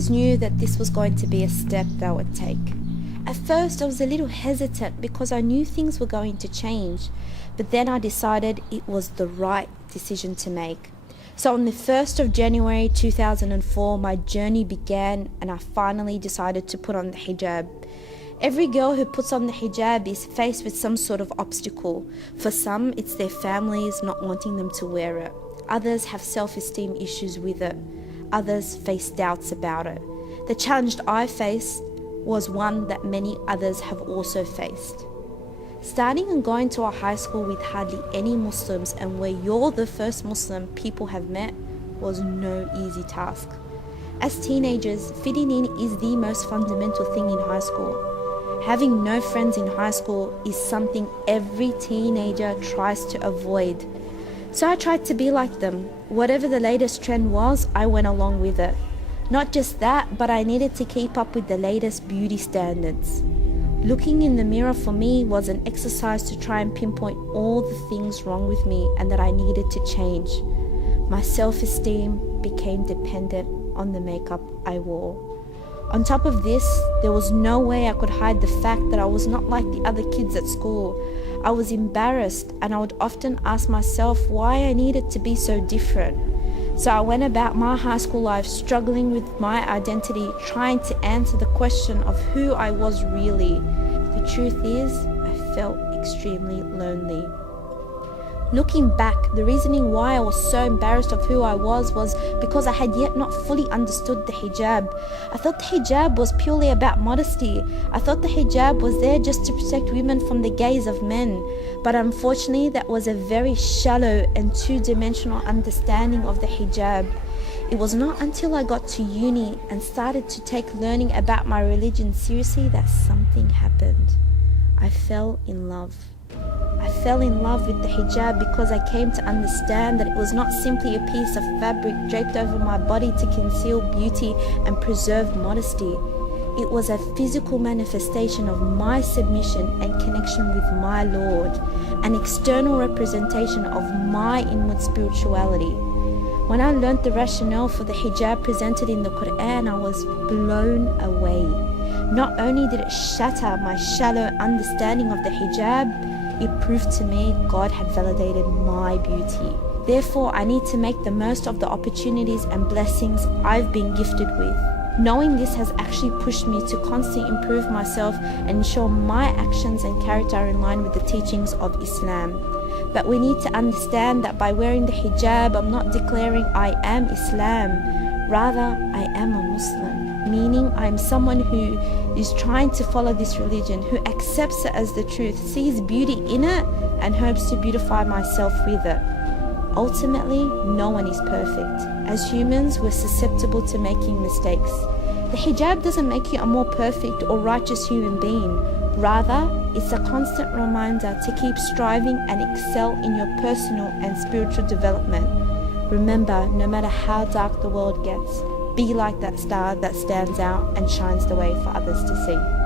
always knew that this was going to be a step that I would take. At first, I was a little hesitant because I knew things were going to change, but then I decided it was the right decision to make. So on the 1st of January 2004, my journey began and I finally decided to put on the hijab. Every girl who puts on the hijab is faced with some sort of obstacle. For some, it's their families not wanting them to wear it. Others have self-esteem issues with it. Others face doubts about it. The challenge I faced was one that many others have also faced. Starting and going to a high school with hardly any Muslims and where you're the first Muslim people have met was no easy task. As teenagers, fitting in is the most fundamental thing in high school. Having no friends in high school is something every teenager tries to avoid. So I tried to be like them. Whatever the latest trend was, I went along with it. Not just that, but I needed to keep up with the latest beauty standards. Looking in the mirror for me was an exercise to try and pinpoint all the things wrong with me and that I needed to change. My self-esteem became dependent on the makeup I wore. On top of this, there was no way I could hide the fact that I was not like the other kids at school. I was embarrassed and I would often ask myself why I needed to be so different. So I went about my high school life struggling with my identity, trying to answer the question of who I was really. The truth is, I felt extremely lonely. Looking back, the reasoning why I was so embarrassed of who I was because I had yet not fully understood the hijab. I thought the hijab was purely about modesty. I thought the hijab was there just to protect women from the gaze of men. But unfortunately, that was a very shallow and two-dimensional understanding of the hijab. It was not until I got to uni and started to take learning about my religion seriously that something happened. I fell in love. I fell in love with the hijab because I came to understand that it was not simply a piece of fabric draped over my body to conceal beauty and preserve modesty. It was a physical manifestation of my submission and connection with my Lord, an external representation of my inward spirituality. When I learnt the rationale for the hijab presented in the Quran, I was blown away. Not only did it shatter my shallow understanding of the hijab, it proved to me God had validated my beauty. Therefore, I need to make the most of the opportunities and blessings I've been gifted with. Knowing this has actually pushed me to constantly improve myself and ensure my actions and character are in line with the teachings of Islam. But we need to understand that by wearing the hijab, I'm not declaring I am Islam. Rather, I am a Muslim, meaning I am someone who is trying to follow this religion, who accepts it as the truth, sees beauty in it, and hopes to beautify myself with it. Ultimately, no one is perfect. As humans, we're susceptible to making mistakes. The hijab doesn't make you a more perfect or righteous human being. Rather, it's a constant reminder to keep striving and excel in your personal and spiritual development. Remember, no matter how dark the world gets, be like that star that stands out and shines the way for others to see.